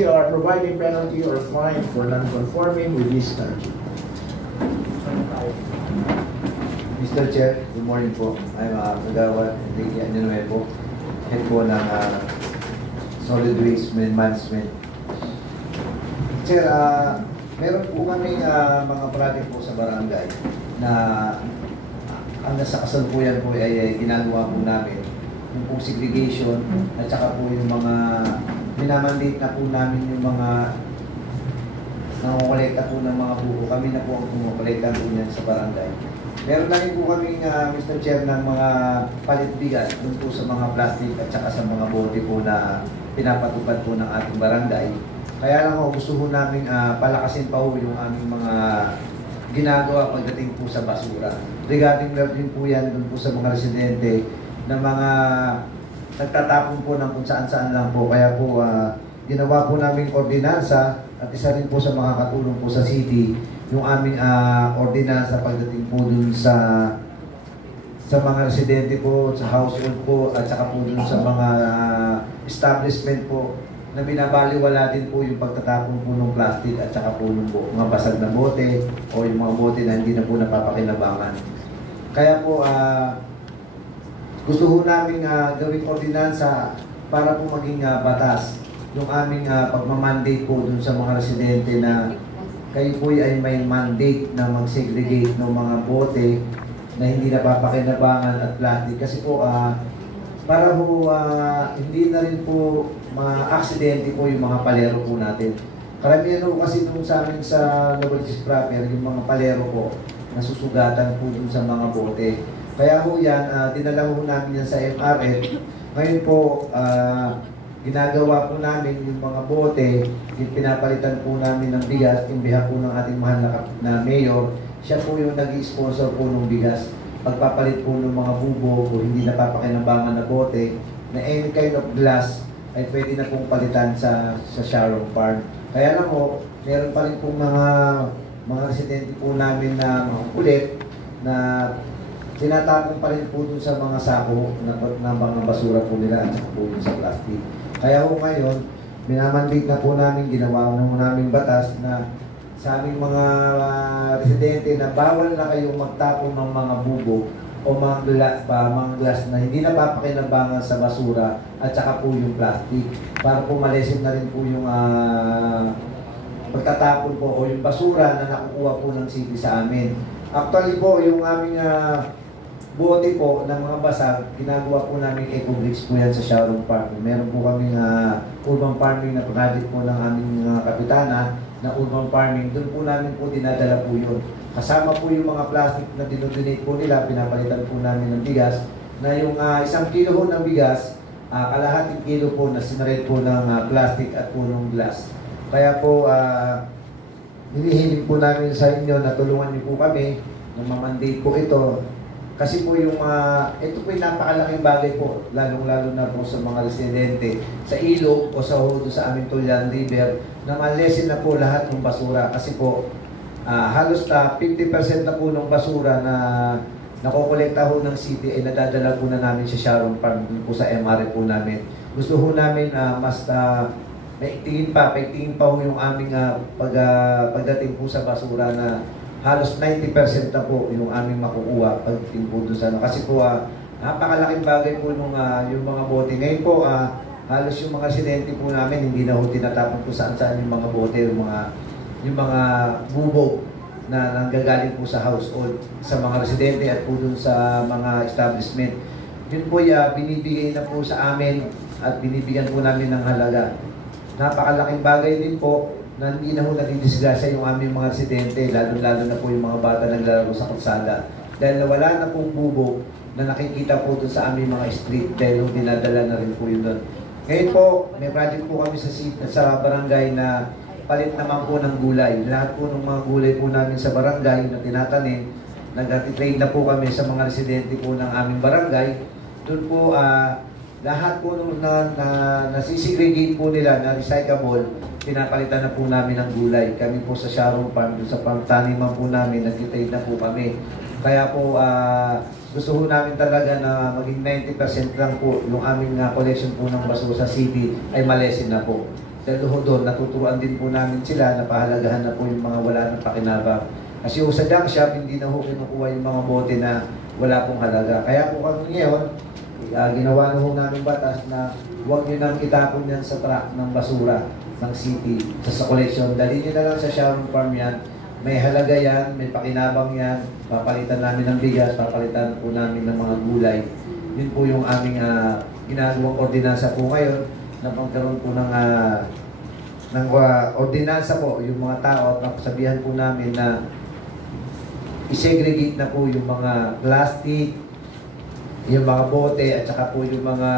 you are providing penalty or fine for non-conforming with this statute. Mr. Chair, good morning po. I'm Kagawad Enrique Añanuel po. Head po ng Solid Waste Management. Sir, meron po kami mga project po sa barangay na ang nasa kasalukuyan po ay ginagawa po namin. Yung pong segregation at saka po yung mga minamandate na po namin yung mga nangukolekta po ng mga buko. Kami na po ang kumukolekta po niyan sa barangay. Meron na rin po kami, Mr. Chair, ng mga palit bigas dun po sa mga plastic at saka sa mga bote po na pinapatupad po ng ating barangay. Kaya lang po, gusto po namin palakasin pa po yung aming mga ginagawa pagdating po sa basura. Regarding na rin po yan dun po sa mga residente na mga nagtatapon po ng kung saan-saan lang po. Kaya po, ginawa po namin ordinansa at isa rin po sa mga katulong po sa city yung aming ordinansa pagdating po dun sa mga residente po, sa household po, at saka po dun sa mga establishment po na binabaliwala din po yung pagtatapon po ng plastic at saka po ng mga basag na bote o yung mga bote na hindi na po napapakinabangan. Kaya po, gusto po namin gawing ordinansa para po maging batas yung aming pagmamandate po dun sa mga residente na kayo po ay may mandate na mag-segregate ng mga bote na hindi napapakinabangan at plastic. Kasi po, para po hindi na rin po mga aksidente po yung mga palero po natin. Karamihan po kasi nung sa amin sa Novaliches proper, yung mga palero po nasusugatan po dun sa mga bote. Kaya po yan, dinala po namin yan sa MRF. Ngayon po, ginagawa po namin yung mga bote, yung pinapalitan po namin ng bigas, yung biha po ng ating mahal na mayor, siya po yung nag-sponsor po ng bigas. Pagpapalit po ng mga bubog o hindi napapakinabangan na bote, na any kind of glass ay pwede na pong palitan sa Sharon Farm. Kaya lang po, meron pa rin pong mga residente po namin na mga kulit na tinatapon pa rin po dun sa mga sako na mga basura po nila at saka po dun sa plastic. Kaya po ngayon, minamandate na po namin, ginawa na namin batas na sa aming mga residente na bawal na kayong magtapon ng mga bubog o mga glass na hindi napapakinabangan sa basura at saka po yung plastic para po malesin na rin po yung pagtatapon po o yung basura na nakukuha po ng city sa amin. Actually po, yung aming bote po ng mga basag, ginagawa po namin eco-bricks po yan sa Sharon Park. Meron po kami urban farming na project po ng aming kapitana na urban farming. Doon po namin po dinadala po yun. Kasama po yung mga plastic na dinodonate po nila, pinapalitan po namin ng bigas, na yung 1 kilo ho ng bigas, kalahating kilo po na sinarate po ng plastic at punong glass. Kaya po, hinihiling po namin sa inyo na tulungan niyo po kami na mamandate po ito. Kasi po yung ito po yung napakalaking bagay po, lalong-lalo na po sa mga residente sa ilog o sa hudo sa aming Tulyan River na malesin na po lahat ng basura. Kasi po, halos 50% na po ng basura na nakokolekta ho ng city ay nadadala po na namin sa Sharon Farm po sa MRF po namin. Gusto ho namin mas paigtingin pa ho yung aming pagdating po sa basura na halos 90% na po yung aming makukuha pagdating po doon sa kasi po napakalaking bagay po nung yung mga bote. Ngayon po halos yung mga residente po namin hindi na ho tinatapon po saan-saan yung mga bote, yung mga bubog na nanggagaling po sa household sa mga residente at po doon sa mga establishment. Yun po binibigay na po sa amin at binibigyan po namin ng halaga. Napakalaking bagay din po na hindi na ho nagdidisgrasya yung aming mga residente, lalo-lalo na po yung mga bata naglalaro sa kalsada. Dahil wala na pong bubog na nakikita po doon sa aming mga street dahil dinadala na rin po yun doon. Ngayon po, may project po kami sa barangay na palit naman po ng gulay. Lahat po ng mga gulay po namin sa barangay na tinatanim, nag-trade na po kami sa mga residente po ng aming barangay. Doon po, lahat po nung nasisegregate po nila na recyclable, pinapalitan na po namin ng gulay. Kami po sa Sharon Farm, sa pangtaniman po namin, nag-trade na po kami. Kaya po, gusto po namin talaga na maging 90% lang po yung aming collection po ng basura sa city ay malesin na po. dahil ho doon, natuturuan din po namin sila na pahalagahan na po yung mga wala ng pakinabang. Kasi sa junk shop, hindi na ho kinukuha yung mga bote na wala pong halaga. Kaya po kami ngayon, ginawa na ho namin batas na huwag nyo nang itapon yan sa truck ng basura ng city, sa collection. Dali nyo na lang sa Sharon Farm yan. May halaga yan, may pakinabang yan, papalitan namin ng bigas, papalitan po namin ng mga gulay. Yun po yung aming ginagawang ordinansa po ngayon na pagkaroon po ng ordinansa po yung mga tao at napasabihan po namin na isegregate na po yung mga plastic, yung mga bote at saka po yung mga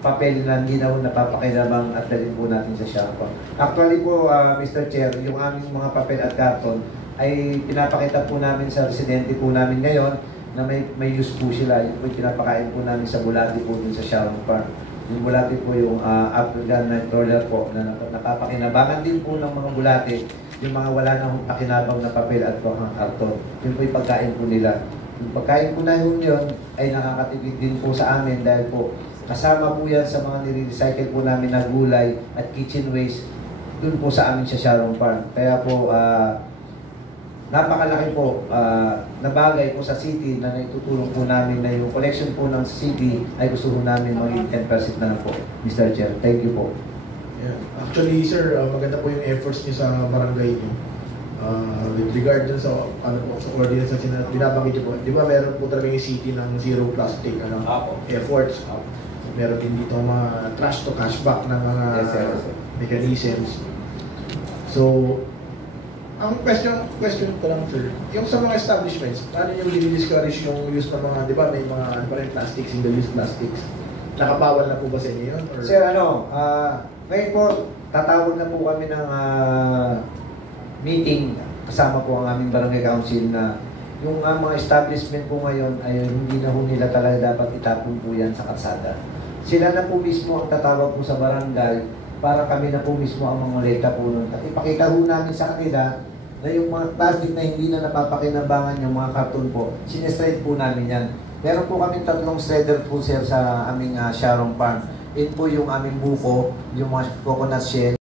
papel na hindi na napapakinabang at dalhin po natin sa shop. Actually po, Mr. Chair, yung aming mga papel at karton ay pinapakita po namin sa residente po namin ngayon na may use po sila. Yung po pinapakain po namin sa bulati po dun sa Sharon Farm. Yung bulati po yung African night crawler po na napapakinabangan din po ng mga bulati yung mga wala na pakinabang na papel at karton. Yun po yung pagkain po nila. Yung pagkain po na yun ay nakakatipid din po sa amin dahil po kasama po yan sa mga nire-recycle po namin na gulay at kitchen waste dun po sa amin sa Sharon Farm. Kaya po napakalaki po na bagay po sa city na naitutulong po namin na yung collection po ng city ay gusto po namin maging 10% na lang po, Mr. Chair. Thank you po. Yeah. Actually, sir, maganda po yung efforts niyo sa barangay niyo. With regard dun sa sa ordinance na binabanggit niyo po, di ba meron po talaga yung city ng zero plastic efforts. Meron din dito mga trash to cashback na mga mechanisms. So, ang question ko lang, sir, yung sa mga establishments, paano nyo i-discourage yung use ng mga, di ba, may mga ano pa rin plastics, single-use plastics. Nakabawal na po ba sa inyo yun? Or? Sir, ngayon po, tatawag na po kami ng meeting kasama po ang aming barangay council na yung mga establishment po ngayon ay hindi na po nila talaga dapat itapon po yan sa kalsada. Sila na po mismo ang tatawag po sa barangay para kami na po mismo ang mga lekta po nun. At ipakita po namin sa kanila na yung mga plastic na hindi na napapakinabangan yung mga karton po, sinestread po namin yan. Meron po kami 3 shredder po sir sa aming Sharon Farm. Yun po yung aming buko, yung mga coconut shell,